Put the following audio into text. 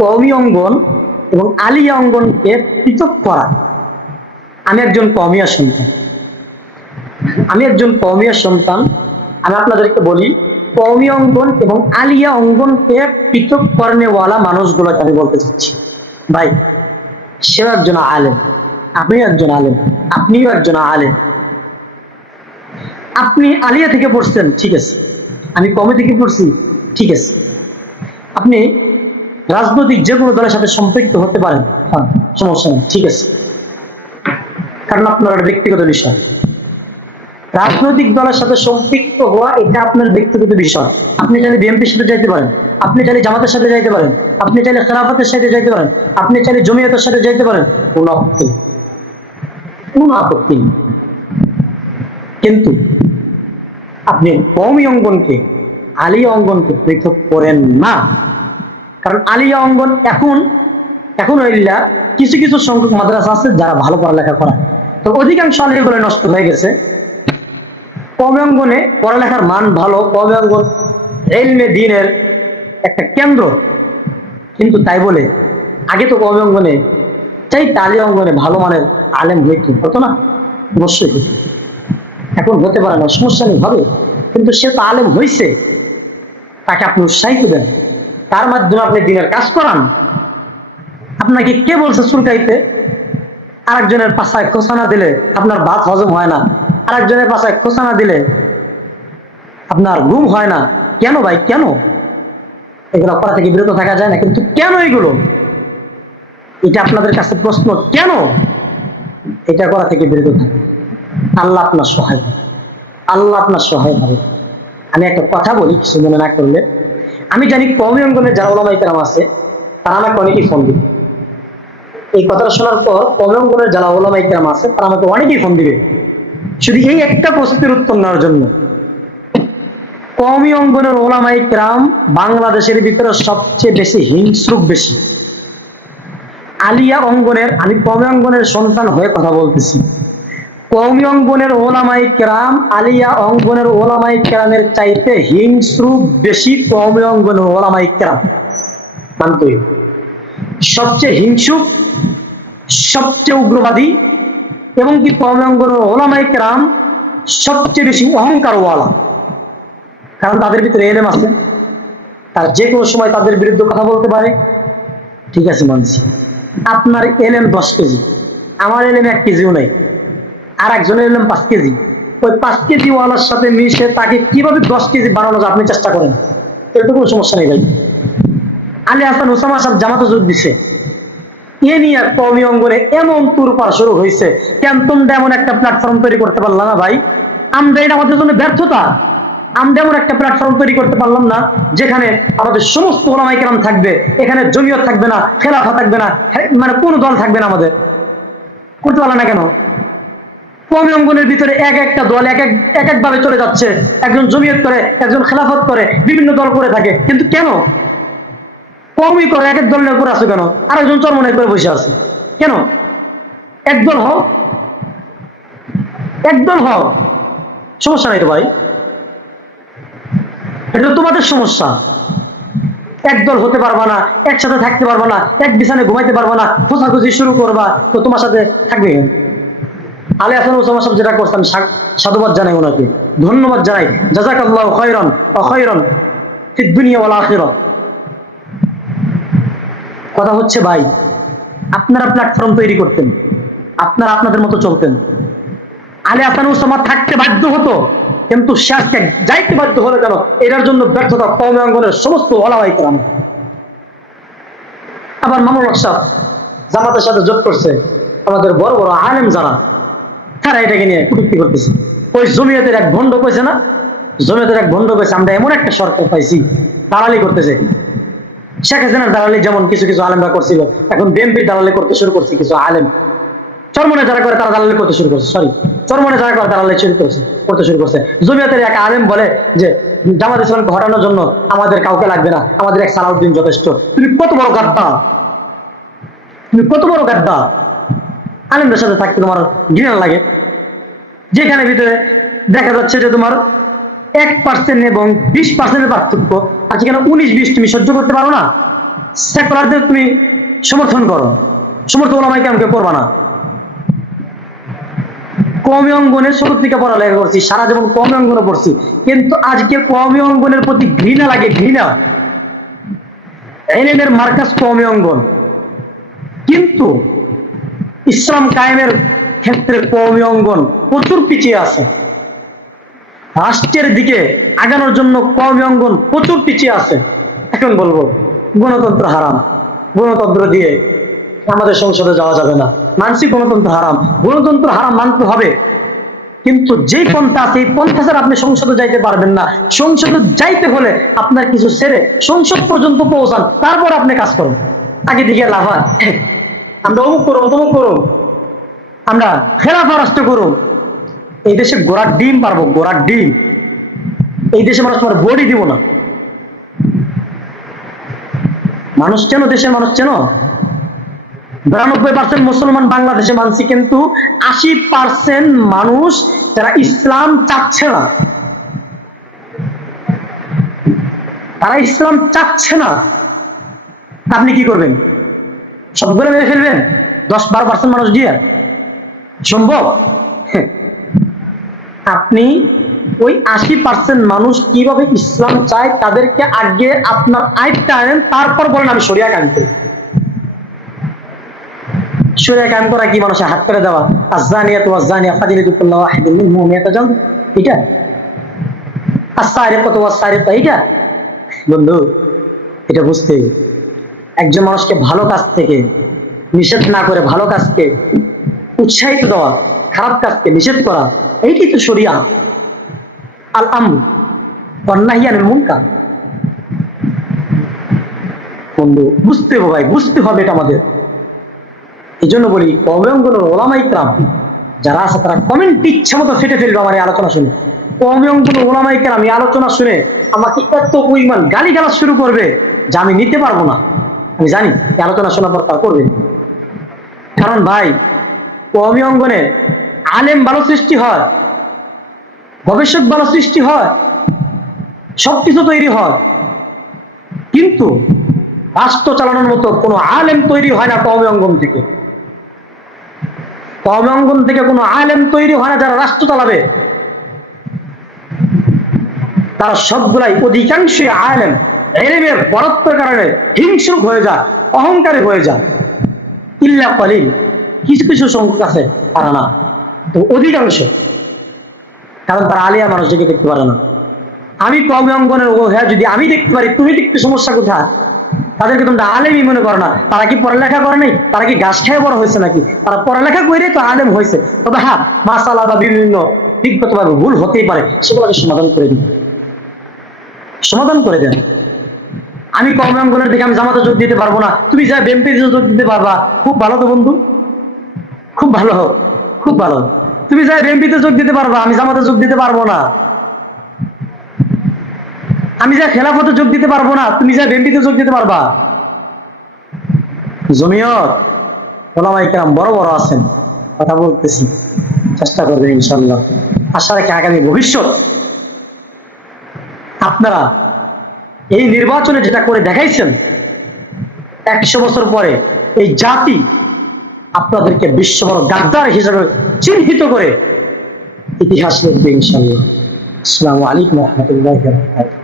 কওমি অঙ্গন এবং আলিয়া অঙ্গনকে পৃথক করা। আমি একজন কওমিয়া সন্তান, আমি আপনাদেরকে বলি, কওমি অঙ্গন এবং আলিয়া অঙ্গনকে পৃথক করেনেওয়ালা মানুষগুলোকে আমি বলতে চাচ্ছি, ভাই সেও একজন আলেম, আপনিও একজন আলেম, আপনিও একজন আলেম। আপনি আলিয়া থেকে পড়ছেন, ঠিক আছে, আমি কওমি থেকে পড়ছি, ঠিক আছে। আপনি রাজনৈতিক যে কোনো দলের সাথে সম্পৃক্ত হতে পারেন, হ্যাঁ, সমস্যা নেই, ঠিক আছে, কারণ আপনার ব্যক্তিগত বিষয়। রাজনৈতিক দলের সাথে সম্পৃক্ত হওয়া এটা আপনার ব্যক্তিগত বিষয়। আপনি চাইলে বিএনপির সাথে যাইতে পারেন, আপনি চাইলে জামাতের সাথে যাইতে পারেন, আপনি চাইলে খেলাফতের সাথে যাইতে পারেন, আপনি চাইলে জমিয়তের সাথে যাইতে পারেন, কোনো আপত্তি নেই, কোনো আপত্তি নেই। কিন্তু আপনি কওমি অঙ্গনকে আলিয়া অঙ্গনকে পৃথক করেন না। কারণ আলিয়া অঙ্গন এখন হইলা কিছু কিছু সংখ্যক মাদ্রাসা আছে যারা ভালো পড়ালেখা করায়, তো অধিকাংশ আলিয়াগুলো নষ্ট হয়ে গেছে। কওমি অঙ্গনে পড়ালেখার মান ভালো, কওমি অঙ্গন ইলমে দ্বীনের একটা কেন্দ্র, কিন্তু তাই বলে আগে তো কওমি অঙ্গনে চাইতে আলিয়া অঙ্গনে ভালো মানের আলেম হতো না? অবশ্যই হতো। এখন হতে পারে না, সমস্যা নেই, হবে, কিন্তু সে তো আলেম হয়েছে, তাকে আপনি উৎসাহিত দেন, তার মাধ্যমে আপনি দ্বীনের কাজ করান। আপনাকে কে বলছে চুলকাইতে? আরেকজনের পাশায় খোঁচা না দিলে আপনার ভাত হজম হয় না, আরেকজনের পাশায় খোঁচা না দিলে আপনার ঘুম হয় না। কেন ভাই, কেন? এগুলো করা থেকে বিরত থাকা যায় না, কিন্তু কেন এগুলো? এটা আপনাদের কাছে প্রশ্ন, কেন এটা করা থেকে বিরত থাকে? আল্লাহ আপনার সহায় হবে, আল্লাহ আপনার সহায় হবে। আমি একটা কথা বলি, কিছু মনে না করলে। আমি জানি কওমি অঙ্গনের যারা ওলামায়ে কেরাম আছে তারা আমাকে অনেকেই ফোন দিবে। এই কথাটা শোনার পর কওমি অঙ্গনের যারা ওলামায়ে কেরাম আছে তারা আমাকে অনেকেই ফোন দিবে শুধু এই একটা প্রশ্নের উত্তর নেওয়ার জন্য। কওমি অঙ্গনের ওলামায়ে কেরাম বাংলাদেশের ভিতরে সবচেয়ে বেশি হিংস্র, বেশি। আলিয়া অঙ্গনের, আমি কওমি অঙ্গনের সন্তান হয়ে কথা বলতেছি, কওমি অঙ্গনের ওলামায়ে কেরাম আলিয়া অঙ্গনের ওলামায়ে কেরামের চাইতে হিংস্র বেশি। কওমি অঙ্গনের ওলামায়ে কেরাম মানতে সবচেয়ে হিংসুক, সবচেয়ে উগ্রবাদী, এবং কি কওমি অঙ্গনের ওলামায়ে কেরাম সবচেয়ে বেশি অহংকারওয়ালা। কারণ তাদের ভিতরে এলেম আছে, তার যে কোনো সময় তাদের বিরুদ্ধে কথা বলতে পারে, ঠিক আছে, মানছি। আপনার এলেম 10 কেজি, আমার এলেম 1 কেজিও নাই, আর একজনের এলেম 5 কেজি। ওই 5 কেজি ওয়ালার সাথে মিশে তাকে কিভাবে 10 কেজি বানানো যায় আপনি চেষ্টা করেন, এর তো কোনো সমস্যা নেই ভাই। আলী হাসান ওসামা সাহেব জামাতে যোগ দিছে, এ নিয়ে কওমি অঙ্গনে এমন তুরপার শুরু হয়েছে, কেন তোমরা এমন একটা প্ল্যাটফর্ম তৈরি করতে পারলাম না ভাই? আমরা, এটা আমাদের জন্য ব্যর্থতা। আমরা এমন একটা প্ল্যাটফর্ম তৈরি করতে পারলাম না যেখানে আমাদের সমস্ত ওলামায়ে কেরাম থাকবে, এখানে জমিয়ত থাকবে না, খেলাফা থাকবে না, মানে কোন দল থাকবে না। আমাদের করতে পারলাম না কেন? কওমি অঙ্গনের ভিতরে এক একটা দল এক এক ভাবে চলে যাচ্ছে, একজন জমিয়ত করে, একজন খেলাফত করে, বিভিন্ন দল করে থাকে, কিন্তু কেন কওমি করে এক এক দলের উপর আছে কেন? আরেকজন চরমনাই করে বসে আছে কেন? একদল হও, একদল হও, সমস্যা নাই তো ভাই, এটা তোমাদের সমস্যা। একদল হতে পারবা না, একসাথে থাকতে পারবা না, এক বিছানে ঘুমাইতে পারবা না, খোঁচাখুচি শুরু করবা, তো তোমার সাথে থাকবে। আলী হাসান ওসামা সাহেব যেটা করছেন, সাধুবাদ জানাই ওনাকে, ধন্যবাদ জানাই, জাযাকাল্লাহু খায়রান ওয়া খায়রান ফিদ দুনিয়া ওয়াল আখিরাহ। কথা হচ্ছে ভাই, আপনারা প্ল্যাটফর্ম তৈরি করতেন, আপনারা আপনাদের মতো চলতেন। আলী হাসান ওসামা থাকতে বাধ্য হতো, কিন্তু শেষকে যাইতে বাধ্য হলো কেন? এটার জন্য ব্যর্থতা কওমি অঙ্গনের সমস্ত ওলামায়ে কেরাম। আবার মামুনুল হক সাহেব জামাতের সাথে যোগ করছে, আমাদের বড় বড় আলেম যারা, তারা এটাকে নিয়ে কটূক্তি করতেছে। ওই জমিয়তের এক ভণ্ড কইছে না, জমিয়তের এক ভণ্ড কইছে আমরা এমন একটা সরকার পাইছি, দালালি করতেছে। শেখ হাসিনার দালালি যেমন কিছু কিছু আলেমরা করছিল, এখন বিএনপির দালালি করতে শুরু করছে কিছু আলেম। চরমনে যারা করে তারা দালালি করতে শুরু করছে, চরমনে যারা করে দালালি করতে শুরু করছে। জমিয়তের এক আলেম বলে যে জামাত ইসলামকে হটানোর জন্য আমাদের কাউকে লাগবে না, আমাদের এক সালাউদ্দিন যথেষ্ট। তুমি কত বড় গাদ্দা, তুমি কত বড় গাদ্দা! আলেমদের সাথে থাকতে তোমার ঘৃণা লাগে, যেখানে ভিতরে দেখা যাচ্ছে যে তোমার 1% এবং 20% পার্থক্য, আর সেখানে 19-20 তুমি সহ্য করতে পারো না। সেকুলারদের তুমি সমর্থন করো, সমর্থন ওলামায়ে কেরামকে করবা না। কওমি অঙ্গনে ছোট থেকে পড়ালেখা করছি, সারা জীবন কওমি অঙ্গনে পড়ছি, কিন্তু আজকে কওমি অঙ্গনের প্রতি ঘৃণা লাগে, ঘৃণা। এলেমের মার্কাজ কওমি অঙ্গন, কিন্তু ইসলাম কায়েমের ক্ষেত্রে কওমি অঙ্গন প্রচুর পিছিয়ে আছে। রাষ্ট্রের দিকে আগানোর জন্য কওমি অঙ্গন প্রচুর পিছিয়ে আছে। এখন বলবো গণতন্ত্র হারাম, গণতন্ত্র দিয়ে আমাদের সংসদে যাওয়া যাবে না, মানসিক গণতন্ত্র হারাম, গণতন্ত্র হারাম মানতে হবে, কিন্তু যে পন্থা আছে এই পন্থা ছাড়া আপনি সংসদে যাইতে পারবেন না। সংসদে যাইতে হলে আপনার কিছু ছেড়ে সংসদ পর্যন্ত পৌঁছান, তারপর আপনি কাজ করুন। আগে দিকে লাভ হয় আমরা অমুক করুন তমুক করুন, আমরা খেলাফা রাষ্ট্র করুন। এই দেশে গোড়ার ডিম পারবো, গোড়ার ডিম। এই দেশে মানুষ তোমার বডি দিব না। মানুষ চেনো, দেশের মানুষ চেনো? 92% মুসলমান বাংলাদেশে মানছি, কিন্তু 80% মানুষ যারা ইসলাম চাচ্ছে না, তারা ইসলাম চাচ্ছে না। আপনি কি করবেন? সবগুলো মেরে ফেলবেন 10-12% মানুষ দিয়ে? সম্ভব? আপনি ওই 80% মানুষ কিভাবে ইসলাম চায় তাদেরকে আগে আপনার আইনটা আনেন, তারপর বলেন আমি শরিয়া কায়েম করি। শরিয়া কায়েম করা কি মানুষের হাত করে দেওয়া? আয-যানিয়াতু ওয়াজ-যানিয়া ফাজলিদু কুল্লা ওয়াহিদিন মিনহুম মিআতা জালদা, এটা? আস-সারিকাতু ওয়াস-সারিকা, এটা? বন্ধু, এটা বুঝতে, একজন মানুষকে ভালো কাজ থেকে নিষেধ না করে ভালো কাজকে উৎসাহিত দেওয়া, খারাপ কাজকে নিষেধ করা, এইটাই তো শরিয়া। আল আমর ওয়ান নাহই আনিল মুনকার। বন্ধু বুঝতে হবে ভাই, বুঝতে হবে এটা আমাদের। এই জন্য বলি কওমি অঙ্গনের ওলামায়ে কেরাম যারা আছে তারা কমেন্ট ইচ্ছা মতো ফেটে ফেলবে আমার এই আলোচনা শুনে। কওমি অঙ্গনের ওলামায়ে কেরাম এই আলোচনা শুনে আমাকে এত পরিমাণ গালিগালাজ শুরু করবে যে আমি নিতে পারবো না। আমি জানি এই আলোচনা শোনার পর তা করবে, কারণ ভাই কওমি অঙ্গনে আলেম ভালো সৃষ্টি হয়, ভবিষ্যৎ ভালো সৃষ্টি হয়, সবকিছু তৈরি হয়, কিন্তু রাষ্ট্র চালানোর মতো কোনো আলেম তৈরি হয় না কওমি অঙ্গন থেকে। কওমি অঙ্গন থেকে কোনো আলেম তৈরি হয় না যারা রাষ্ট্র চালাবে। তারা সবগুলাই অধিকাংশই আলেম ইলমের বরত্বের কারণে হিংসুক হয়ে যায়, অহংকারী হয়ে যায়। ইল্লা কলিল, কিছু কিছু সংখ্যক আছে তারা না, তো অধিকাংশ, কারণ তারা আলিয়া মানুষকে দেখতে পারে না। আমি কওমি অঙ্গনের ও হ্যাঁ, যদি আমি দেখতে পারি, তুমি দেখতে সমস্যা কোথায়? তাদেরকে তোমরা আলেমই মনে করো না। তারা কি পড়ালেখা করে নাই? তারা কি ঘাস খেয়ে বড় হয়েছে নাকি? তারা পড়ালেখা করে তো আলেম হয়েছে। তবে হ্যাঁ, মাসালা বা বিভিন্ন দিকগতভাবে ভুল হতেই পারে, সেগুলোকে সমাধান করে দিন, সমাধান করে দেন। আমি কওমি অঙ্গনের দিকে আমি জামাতে যোগ দিতে পারবো না, তুমি যা বিএনপিতে যোগ দিতে পারবা, খুব ভালো তো বন্ধু, খুব ভালো, খুব ভালো। তুমি যা বিএনপিতে যোগ দিতে পারবা, আমি জামাতে যোগ দিতে পারবো না। আমি যা খেলাফতে যোগ দিতে পারবো না, তুমি যা বিএনপিতে যোগ দিতে পারবা। জমিয়ত ওলামায়ে কেরাম বড় বড় আছেন, কথা বলতেছি, চেষ্টা করবেন ইনশাআল্লাহ। আশা রাখি আগামী ভবিষ্যৎ আপনারা এই নির্বাচনে যেটা করে দেখাইছেন, 100 বছর পরে এই জাতি আপনাদেরকে বিশ্ববড় গাদ্দার হিসেবে চিহ্নিত করে ইতিহাস লিখবে ইনশাআল্লাহ। আসসালামু আলাইকুম ওয়া রাহমাতুল্লাহি ওয়া বারাকাতুহু।